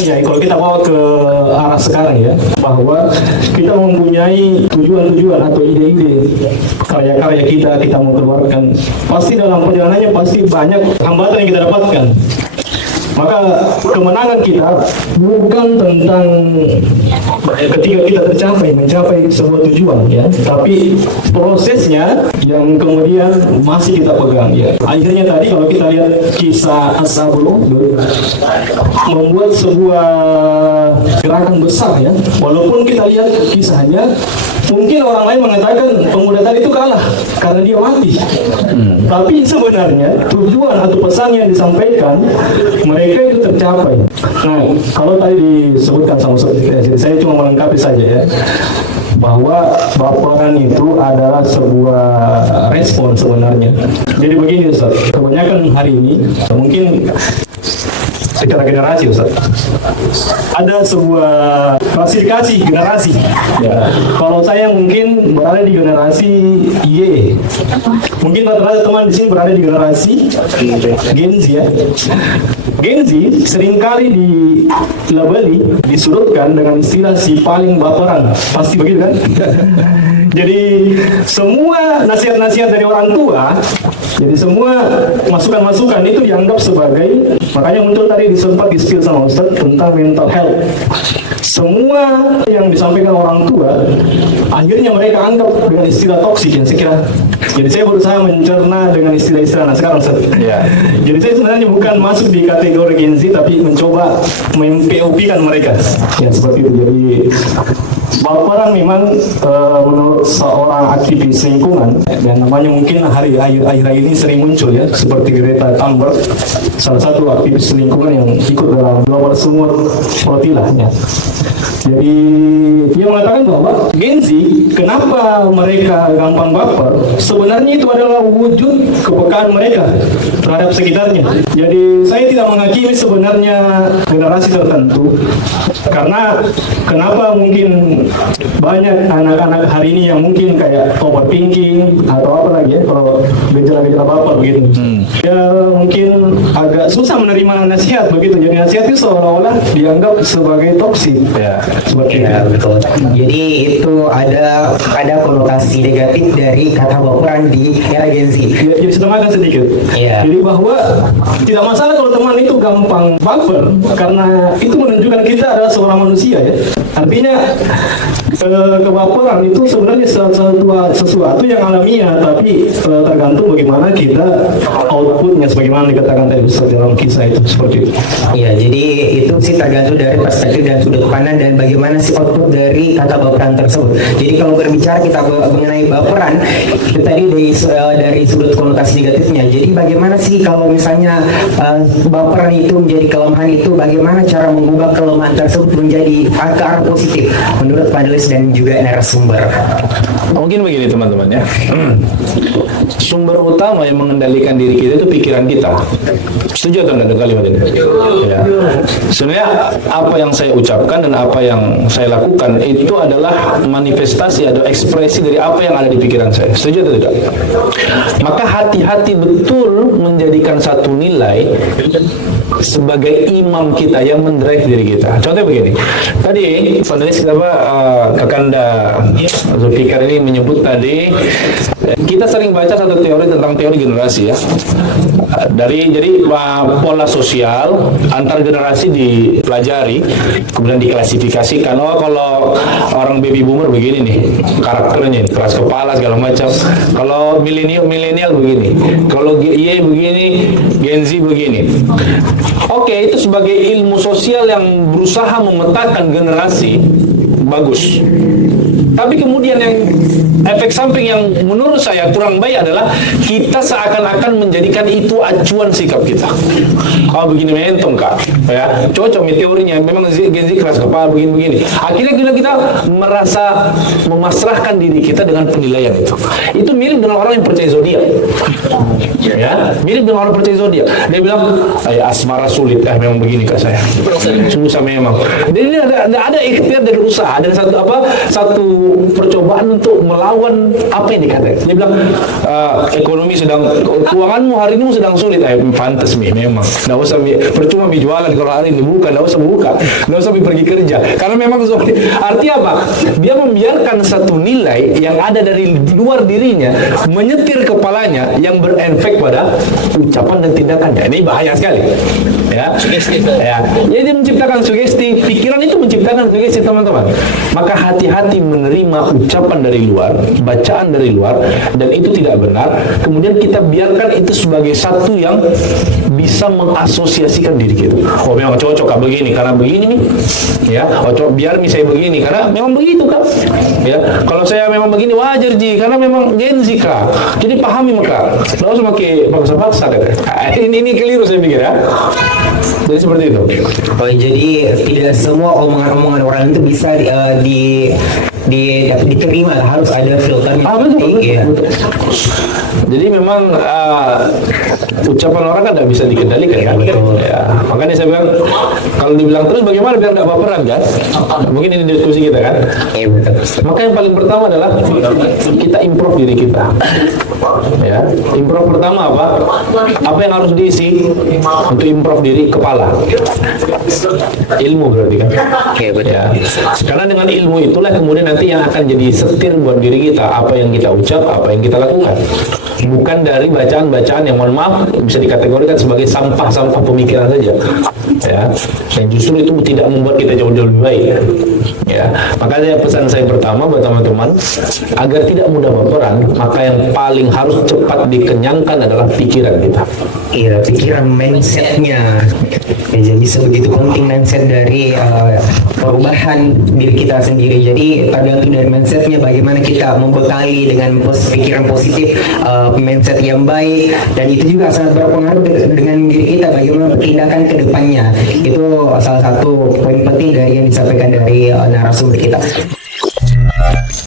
Ya, kalau kita bawa ke arah sekarang ya, bahwa kita mempunyai tujuan-tujuan atau ide-ide karya-karya kita mau keluarkan, pasti dalam perjalanannya pasti banyak hambatan yang kita dapatkan. Maka kemenangan kita bukan tentang ketika kita mencapai sebuah tujuan ya, tapi prosesnya yang kemudian masih kita pegang ya. Akhirnya tadi kalau kita lihat kisah Ashabul Ukhdud membuat sebuah gerakan besar ya. Walaupun kita lihat kisahnya, mungkin orang lain mengatakan pemuda tadi itu kalah karena dia mati. Tapi sebenarnya tujuan atau pesan yang disampaikan mereka itu tercapai. Nah, kalau tadi disebutkan sama saya cuma melengkapi saja ya, bahwa baperan itu adalah sebuah respon sebenarnya. Jadi begini Ustaz, kebanyakan hari ini mungkin secara generasi Ustaz, ada sebuah klasifikasi generasi ya. Kalau saya mungkin berada di generasi Y, mungkin rata-rata teman di sini berada di generasi Gen Z ya. Gen Z seringkali dilabeli, disudutkan dengan istilah si paling baperan, pasti begitu kan? Jadi semua nasihat-nasihat dari orang tua, jadi semua masukan-masukan itu dianggap sebagai, makanya muncul tadi sempat di-spill sama Ustaz tentang mental health. Semua yang disampaikan orang tua akhirnya mereka anggap dengan istilah toksik yang saya kira. Jadi saya berusaha mencerna dengan istilah-istilah nah sekarang Ustaz. Ya. Jadi saya sebenarnya bukan masuk di kategori Gen Z, tapi mencoba mem-POP-kan mereka. Ya seperti itu. Jadi baperan memang menurut seorang aktivis lingkungan dan namanya mungkin akhir-akhir ini sering muncul ya, seperti Greta Thunberg, salah satu aktivis lingkungan yang ikut dalam global sumur protilahnya. Jadi dia mengatakan bahwa Gen Z, kenapa mereka gampang baper? Sebenarnya itu adalah wujud kepekaan mereka terhadap sekitarnya. Jadi saya tidak menghakimi sebenarnya generasi tertentu, karena kenapa mungkin banyak anak-anak hari ini yang mungkin kayak overthinking atau apa lagi ya, kalau gejala-gejala baper begitu. Ya mungkin agak susah menerima nasihat begitu. Jadi nasihat itu seolah-olah dianggap sebagai toksik. Ya, seperti ya, betul. Jadi itu ada konotasi negatif dari kata baperan di era Gen Z. Ya, jadi setengahkan sedikit. Ya. Jadi bahwa tidak masalah kalau teman itu gampang baper, karena itu menunjukkan kita adalah seorang manusia ya. Artinya kebaperan itu sebenarnya sesuatu yang alamiah, tapi tergantung bagaimana kita outputnya, sebagaimana dikatakan tadi dalam kisah itu seperti itu. Iya, jadi itu sih tergantung dari perspektif dan sudut pandang dan bagaimana si output dari kata baperan tersebut. Jadi kalau berbicara kita mengenai baperan itu tadi dari sudut konotasi negatifnya. Jadi bagaimana sih kalau misalnya baperan itu menjadi kelemahan, itu bagaimana cara mengubah kelemahan tersebut menjadi ke arah positif menurut panelis dan juga narasumber? Mungkin begini teman-teman ya. Sumber utama yang mengendalikan diri kita itu pikiran kita. Setuju atau tidak kalimat ini? Ya. Sebenarnya apa yang saya ucapkan dan apa yang saya lakukan itu adalah manifestasi atau ekspresi dari apa yang ada di pikiran saya. Setuju atau tidak? Maka hati-hati betul menjadikan satu nilai sebagai imam kita yang mendrive diri kita. Contohnya begini. Tadi penulis Kakanda Zulfikar ini menyebut tadi, kita sering baca satu teori tentang teori generasi ya. Jadi pola sosial antar generasi dipelajari, kemudian diklasifikasikan. Oh, kalau orang baby boomer begini nih karakternya, keras kepala segala macam. Kalau milenial begini. Kalau Y begini, Gen Z begini. Oke, itu sebagai ilmu sosial yang berusaha memetakan generasi, bagus. Tapi kemudian yang efek samping yang menurut saya kurang baik adalah kita seakan-akan menjadikan itu acuan sikap kita. Oh begini mentong kak, ya cocok nih teorinya. Memang Gen Z keras kepala begini-begini. Akhirnya kita merasa memasrahkan diri kita dengan penilaian itu. Itu mirip dengan orang yang percaya zodiak. Ya, mirip dengan orang percaya zodiak. Dia bilang, asmara sulit, memang begini kak saya. Susah memang. Jadi ini ada ikhtiar dari usaha, ada satu percobaan untuk melawan apa yang dikatakan. Dia bilang ekonomi sedang, keuanganmu hari ini sedang sulit. Pantas memang. Nggak usah percuma jualan kalau hari ini bukan, nggak usah buka, nggak usah pergi kerja. Karena memang sulit. Artinya apa? Dia membiarkan satu nilai yang ada dari luar dirinya menyetir kepalanya yang berefek pada ucapan dan tindakannya. Ini bahaya sekali. Ya. Ya. Jadi dia menciptakan sugesti, pikiran itu menciptakan sugesti, teman-teman. Maka hati-hati menerima ucapan dari luar, bacaan dari luar, dan itu tidak benar. Kemudian kita biarkan itu sebagai satu yang bisa mengasosiasikan diri kita. Oh, memang cocok Kak begini karena begini nih. Ya, oh cocok biar saya begini karena memang begitu Kak. Ya, kalau saya memang begini wajar Ji karena memang Gen Z Kak. Jadi pahami maka. Enggak usah pakai paksa-paksa Kak. Ini keliru saya pikir ya. Jadi seperti itu. Oh, jadi tidak semua omongan-omongan orang itu bisa diterima, harus ada filternya. Betul. Ya. Jadi memang ucapan orang kan tidak bisa dikendalikan kan? Ya, makanya saya bilang kalau dibilang terus bagaimana biar tidak baperan kan? Mungkin ini diskusi kita kan? Iya betul. Maka yang paling pertama adalah kita improve diri kita. Ya, improve pertama apa? Apa yang harus diisi untuk improve diri? Kepala. Ilmu berarti kan? Iya betul. Ya. Karena dengan ilmu itulah kemudian nanti yang akan jadi setir buat diri kita, apa yang kita ucap, apa yang kita lakukan. Bukan dari bacaan-bacaan yang mohon maaf bisa dikategorikan sebagai sampah-sampah pemikiran saja. Ya. Dan justru itu tidak membuat kita jauh-jauh lebih baik. Ya. Makanya pesan saya pertama buat teman-teman, agar tidak mudah baperan, maka yang paling harus cepat dikenyangkan adalah pikiran kita. Iya, pikiran, mindsetnya. Ya, jadi sebegitu penting mindset dari perubahan diri kita sendiri. Jadi tergantung dari mindsetnya, bagaimana kita membekali dengan pikiran positif, mindset yang baik, dan itu juga sangat berpengaruh dengan diri kita, bagaimana tindakan ke depannya. Itu salah satu poin penting dari yang disampaikan dari narasumber kita.